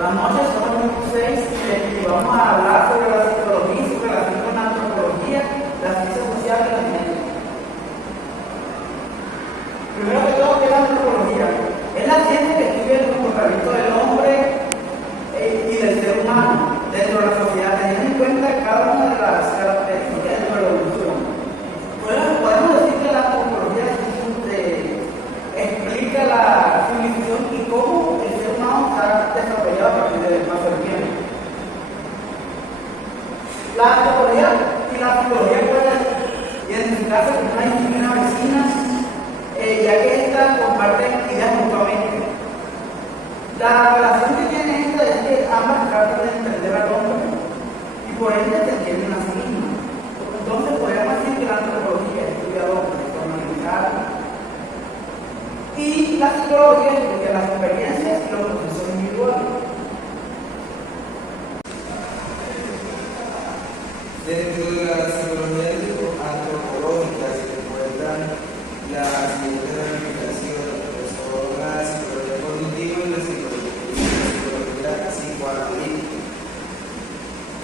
Buenas noches, somos el grupo 6 y vamos a hablar sobre la psicología y su relación con la antropología, la ciencia social y la ciencia. Primero que todo, ¿qué es la antropología? Es la ciencia que estudia el comportamiento del hombre y del ser humano dentro de la sociedad, teniendo en cuenta cada una de las características de la evolución. Podemos decir que la antropología explica la civilización y cómo el ser humano está desarrollado a partir del paso del tiempo. La antropología y la psicología pueden identificarse como una disciplina vecina, ya que estas comparten ideas mutuamente. La relación que tiene esta es que ambas tratan de entender al hombre y por ende se entienden a sí mismas. Entonces podemos decir que la antropología estudia al hombre de forma general y la psicología estudia las experiencias y los procesos individuales. Dentro de la psicología antropológica se encuentran las siguientes ramificaciones, que son la psicología cognitiva y la psicología psicoanalítica.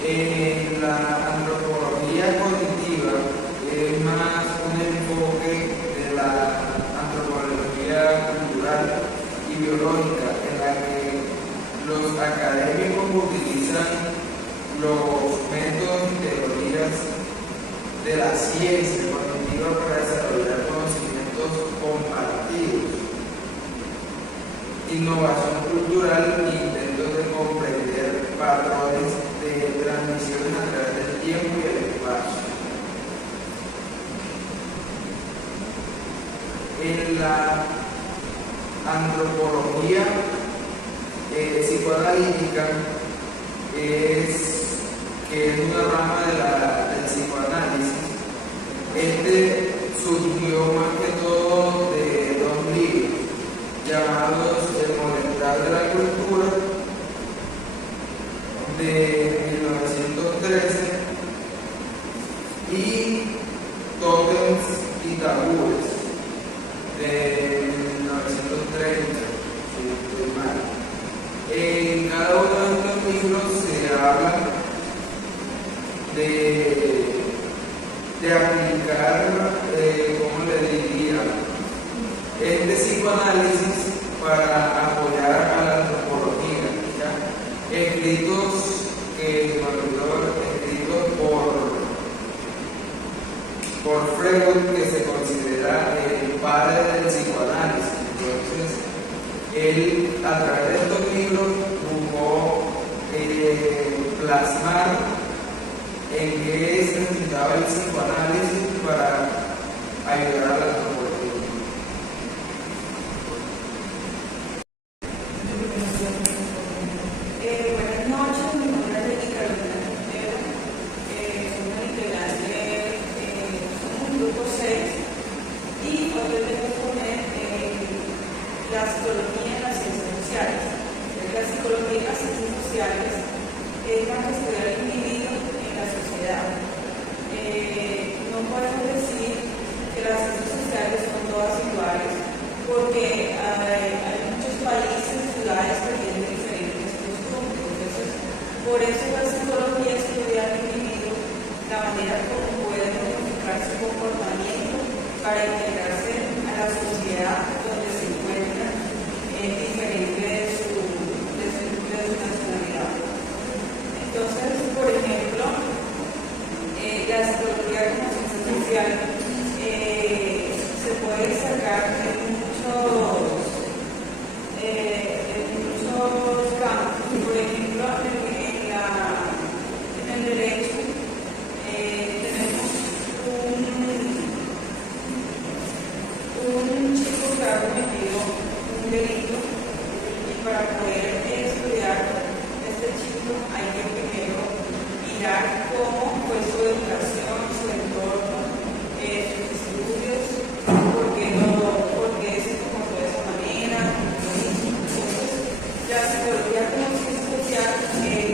En la antropología cognitiva es más un enfoque de la antropología cultural y biológica, en la que los académicos utilizan los métodos y teorías de la ciencia cognitiva para desarrollar conocimientos compartidos, innovación cultural e intentos de comprender patrones de transmisiones a través del tiempo y el espacio. En la antropología psicoanalítica es una rama del psicoanálisis. Este surgió más que todo de dos libros llamados El Molental de la Cultura de 1913 y Tótems y Tabúes de 1930, si no estoy mal. En cada uno de estos libros se habla de aplicar, ¿cómo le diría?, este psicoanálisis para apoyar a la antropología, ¿ya? Escritos por Freud, que se considera el padre del psicoanálisis. Entonces, él a través de estos libros buscó plasmar en qué se necesitaba el psicoanálisis para ayudar a la antropología. Buenas noches, mi nombre es Lady Carolina Quintero, soy una integrante somos un grupo 6 y hoy les voy a exponer la psicología en las ciencias sociales. La psicología en las ciencias sociales es más que estudiar el individuo en la sociedad. No podemos decir que las ciencias sociales son todas iguales, porque hay muchos países, ciudades que tienen diferentes costumbres. Entonces, por eso la psicología estudia al individuo, la manera como puede modificar su comportamiento para integrarse a la sociedad donde se encuentra, diferente de su nacionalidad. Entonces, por ejemplo, la psicología como ciencia social se puede sacar en muchos campos. Por ejemplo, en el derecho tenemos un chico que ha cometido un delito y para poder estudiar este chico hay que primero mirar cómo fue su educación, su entorno, sus estudios, porque se comportó de esa manera. Entonces, la psicología como ciencia social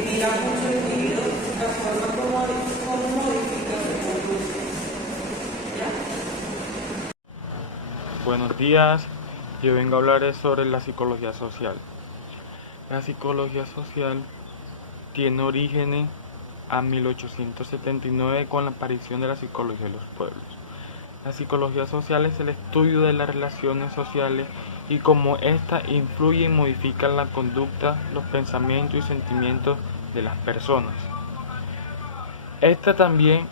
mira mucho el individuo, la forma como modifica su conducta. ¿Ya? Buenos días, yo vengo a hablar sobre la psicología social. La psicología social tiene orígenes a 1879 con la aparición de la psicología de los pueblos. La psicología social es el estudio de las relaciones sociales y cómo éstas influyen y modifican la conducta, los pensamientos y sentimientos de las personas. Esta también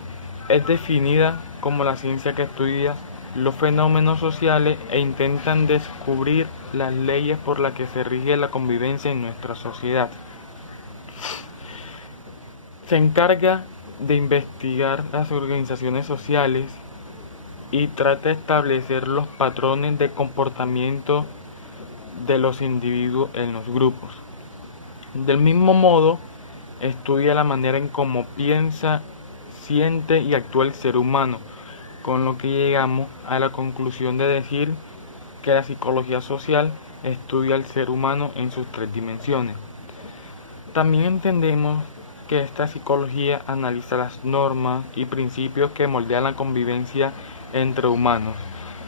es definida como la ciencia que estudia los fenómenos sociales e intentan descubrir las leyes por las que se rige la convivencia en nuestra sociedad. Se encarga de investigar las organizaciones sociales y trata de establecer los patrones de comportamiento de los individuos en los grupos. Del mismo modo, estudia la manera en cómo piensa, siente y actúa el ser humano, con lo que llegamos a la conclusión de decir que la psicología social estudia al ser humano en sus tres dimensiones. También entendemos que esta psicología analiza las normas y principios que moldean la convivencia entre humanos.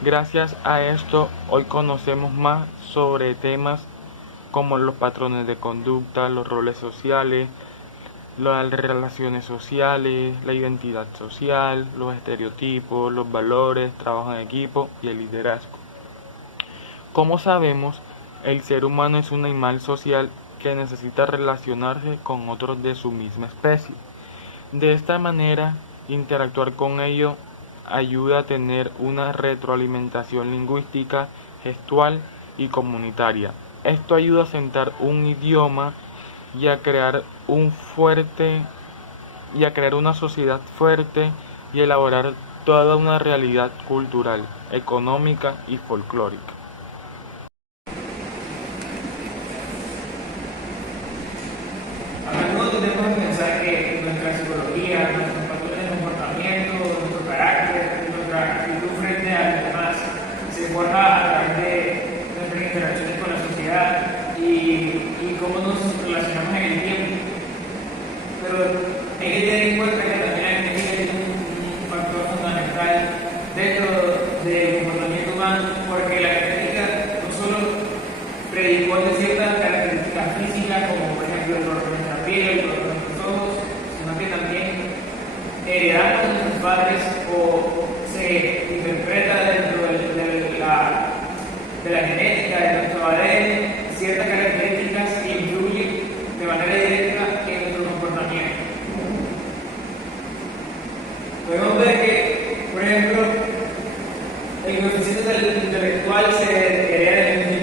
Gracias a esto, hoy conocemos más sobre temas como los patrones de conducta, los roles sociales, las relaciones sociales, la identidad social, los estereotipos, los valores, trabajo en equipo y el liderazgo. Como sabemos, el ser humano es un animal social que necesita relacionarse con otros de su misma especie. De esta manera, interactuar con ellos ayuda a tener una retroalimentación lingüística, gestual y comunitaria. Esto ayuda a sentar un idioma y a crear una sociedad fuerte y elaborar toda una realidad cultural, económica y folclórica. A menudo tendemos a pensar que nuestra psicología, nuestros patrones de comportamiento, nuestro carácter, nuestra actitud frente a los demás se forja a través de nuestras interacciones con la sociedad y cómo nos relacionamos en el tiempo. Pero hay que tener en cuenta que también hay un factor fundamental dentro del comportamiento humano, porque la genética no solo predispone ciertas características físicas, como por ejemplo el color de nuestra piel, el color de nuestros ojos, sino que también heredamos de nuestros padres o se interpreta dentro de la genética de nuestro ADN ciertas características que influyen de manera directa en nuestro comportamiento. Podemos ver que, por ejemplo, el coeficiente intelectual se hereda en un 50%,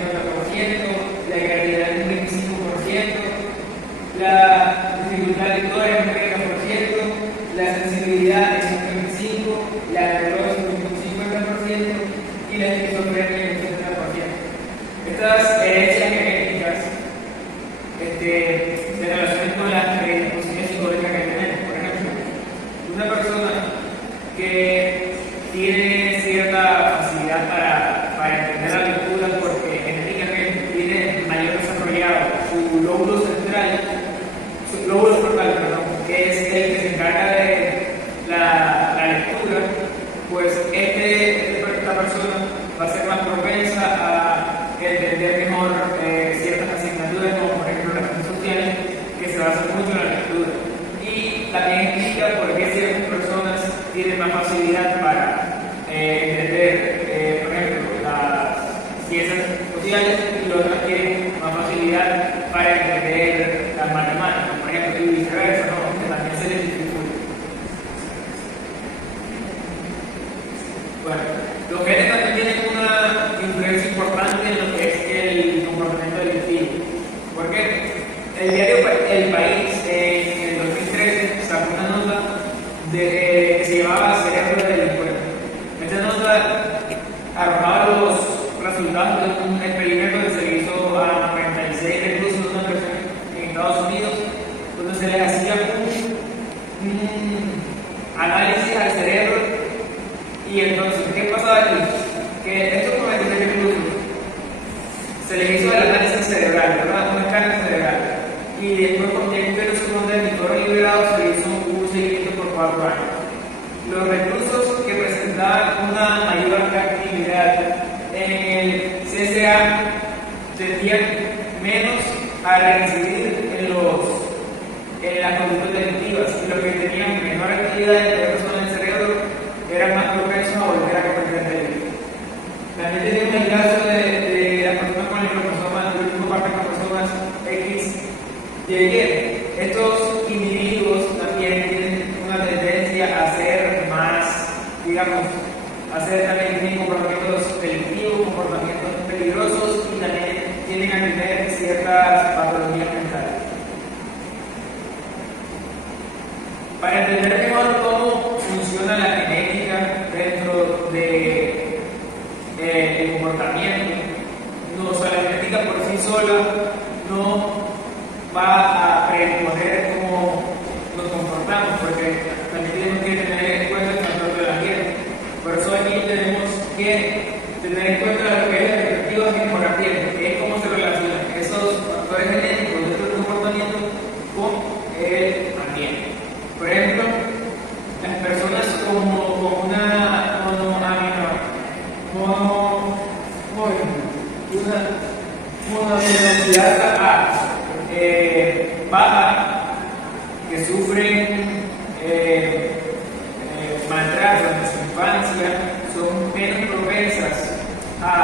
la creatividad en un 25%, la dificultad lectora en un 30%, la sensibilidad en un 25%, la neurosis en un 50% y la esquizofrenia en un 70%. Estas herencias genéticas se relacionan con las predisposiciones psicológicas que tenemos. Por ejemplo, una persona que tiene cierta facilidad para entender la lectura porque genéticamente tiene mayor desarrollado su lóbulo central, su lóbulo frontal, que es el que se encarga de la lectura, pues esta persona va a ser más propensa a entender mejor ciertas asignaturas, como por ejemplo las ciencias sociales, que se basan mucho en la lectura. Y también explica por qué ciertas personas tienen más facilidad para entender, por ejemplo, las ciencias sociales y otras tienen más facilidad para entender las matemáticas, por ejemplo, y viceversa, ¿no? Que también se les dificulta. Bueno, los genes también tienen una influencia importante en lo que es el comportamiento del individuo. Porque el diario El País en el 2013 sacó una nota que se llamaba Cerebro del Delincuente. Esta nota arrojaba los resultados de un experimento que se le hizo a 96 reclusos de una persona en Estados Unidos, donde se les hacía un análisis al cerebro. Y entonces, ¿qué pasaba aquí? Que estos 96 reclusos se les hizo el análisis cerebral, ¿verdad? Un escáner cerebral. Y después, con el gobierno secundario y fueron liberados, se les hizo un seguimiento por 4 años. Los reclusos que presentaban una mayor actividad en el CSA sentían menos a reincidir en las conductas delictivas, y los que tenían menor actividad en el cerebro eran más propensos a volver a cometer delitos. También tenemos el caso de las personas con el cromosoma, el último par de cromosomas X y Y. Estos individuos también tienen una tendencia a ser más, digamos, también tienen comportamientos delictivos, comportamientos peligrosos, y también tienden a tener ciertas patologías mentales. Para entender mejor cómo funciona la genética dentro de el comportamiento, no, o sea, la genética por sí sola no va a predisponer cómo nos comportamos, porque también tenemos que tener en cuenta el factor de la piel. Por eso aquí tenemos que tener en cuenta lo que es la perspectiva de la piel, que es cómo se relacionan esos factores genéticos de este comportamiento con el ambiente. Por ejemplo, las personas con una monoaminosidad baja, que sufren maltrato en su infancia, son menos propensas a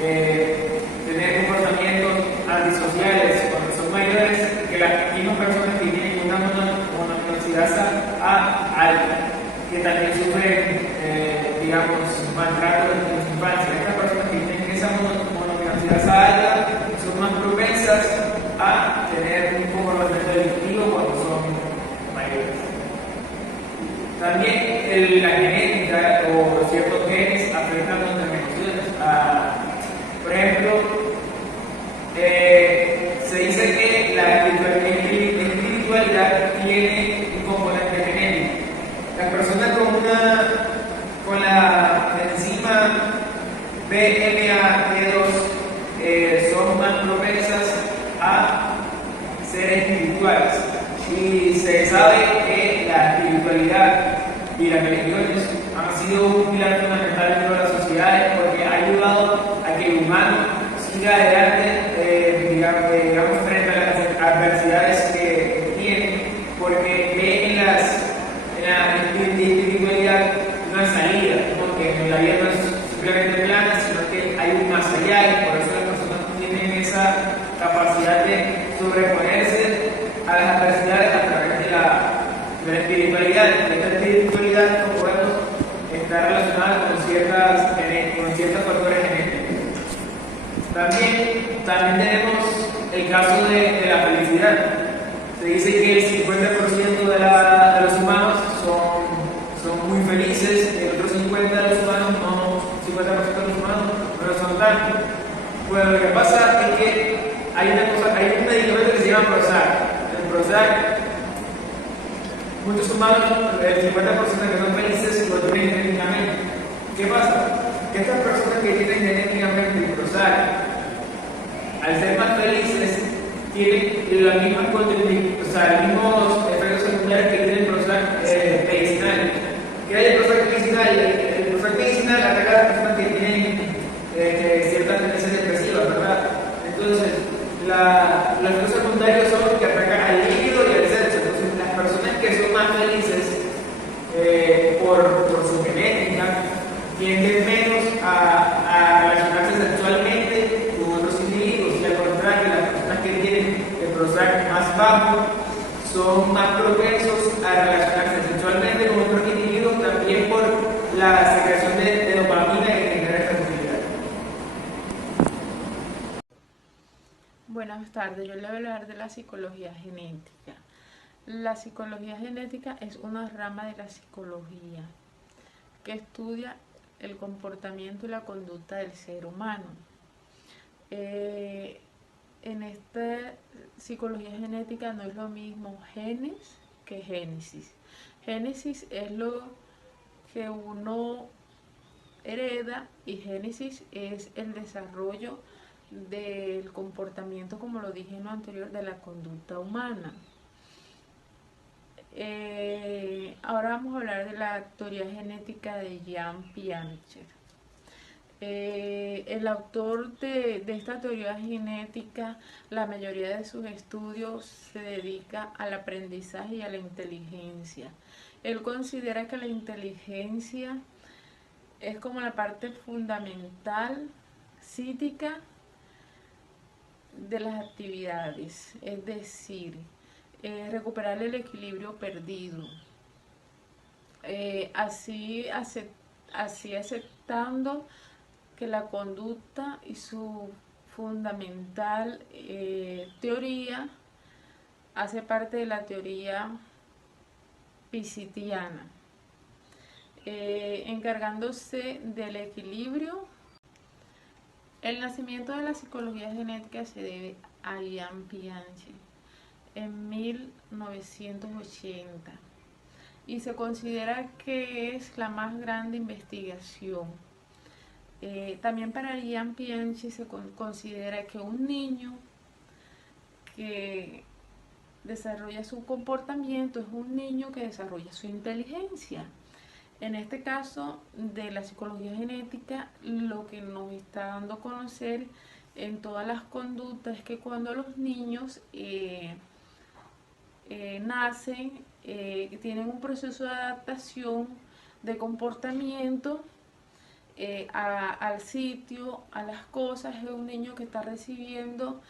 tener comportamientos antisociales cuando son mayores que las mismas personas que tienen una monoaminosidad alta, que también sufren, digamos, maltrato en su infancia. Estas personas que tienen esa monoaminosidad alta son más propensas a tener un comportamiento delictivo cuando son mayores. También la genética o ciertos genes afectan nuestras emociones. Por ejemplo, se dice que la espiritualidad tiene un componente genético. Las personas con la enzima BMAT2 son más propensas a ser espirituales, y se sabe que la espiritualidad y las religiones han sido un pilar fundamental dentro de las sociedades, porque ha ayudado a que el humano siga adelante, digamos, frente a las adversidades que tiene, porque ve en la espiritualidad una salida, porque la vida no es simplemente plana, sino que hay un más allá, y por eso las personas tienen esa capacidad de sobreponerse a las adversidades a través de la espiritualidad. Esta espiritualidad no podemos estar relacionada con ciertos factores genéticos. También tenemos el caso de la felicidad. Se dice que el 50% de los humanos son muy felices, el otro 50% de los humanos no lo son tanto. Bueno, lo que pasa es que hay un medicamento que se llama Prozac. El Prozac, muchos humanos, el 50% que son felices, lo tienen genéticamente. ¿Qué pasa? Que estas personas que tienen genéticamente el Prozac, al ser más felices, tienen los mismos efectos secundarios que tiene el Prozac medicinal. ¿Qué hay el Prozac medicinal? El Prozac medicinal ataca a las personas que tienen ciertas tendencias depresivas, ¿verdad? Entonces, los efectos secundarios son que atacan al líbido y al sexo. Entonces, las personas que son más felices por su genética tienden menos a relacionarse sexualmente con otros individuos, y al contrario, las personas que tienen el Prozac más bajo son más propensos a relacionarse sexualmente con otros individuos, también por la secreción de dopamina que genera esta actividad. Buenas tardes, yo le voy a hablar de la psicología genética. La psicología genética es una rama de la psicología que estudia el comportamiento y la conducta del ser humano. En esta psicología genética no es lo mismo genes que génesis. Génesis es lo que uno hereda, y génesis es el desarrollo del comportamiento, como lo dije en lo anterior, de la conducta humana. Ahora vamos a hablar de la teoría genética de Jean Piaget. El autor de esta teoría genética, la mayoría de sus estudios se dedica al aprendizaje y a la inteligencia. Él considera que la inteligencia es como la parte fundamental, psíquica, de las actividades, es decir, recuperar el equilibrio perdido. Así aceptando que la conducta y su fundamental teoría hace parte de la teoría pisitiana, encargándose del equilibrio. El nacimiento de la psicología genética se debe a Ian Bianchi en 1980 y se considera que es la más grande investigación. También para Ian Bianchi se considera que un niño que desarrolla su comportamiento es un niño que desarrolla su inteligencia. En este caso de la psicología genética, lo que nos está dando a conocer en todas las conductas es que cuando los niños nacen, tienen un proceso de adaptación de comportamiento al sitio, a las cosas. Es un niño que está recibiendo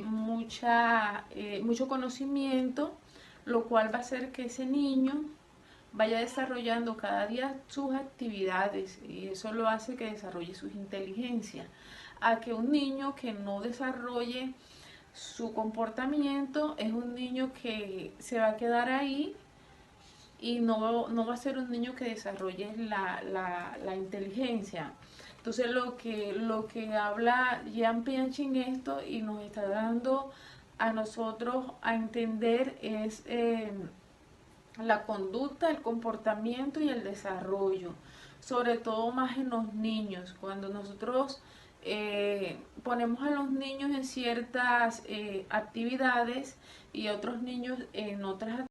mucho conocimiento, lo cual va a hacer que ese niño vaya desarrollando cada día sus actividades, y eso lo hace que desarrolle sus inteligencias. A que un niño que no desarrolle su comportamiento es un niño que se va a quedar ahí y no va a ser un niño que desarrolle la inteligencia. Entonces lo que habla Ian Bianchi en esto y nos está dando a nosotros a entender es la conducta, el comportamiento y el desarrollo, sobre todo más en los niños. Cuando nosotros ponemos a los niños en ciertas actividades y otros niños en otras actividades,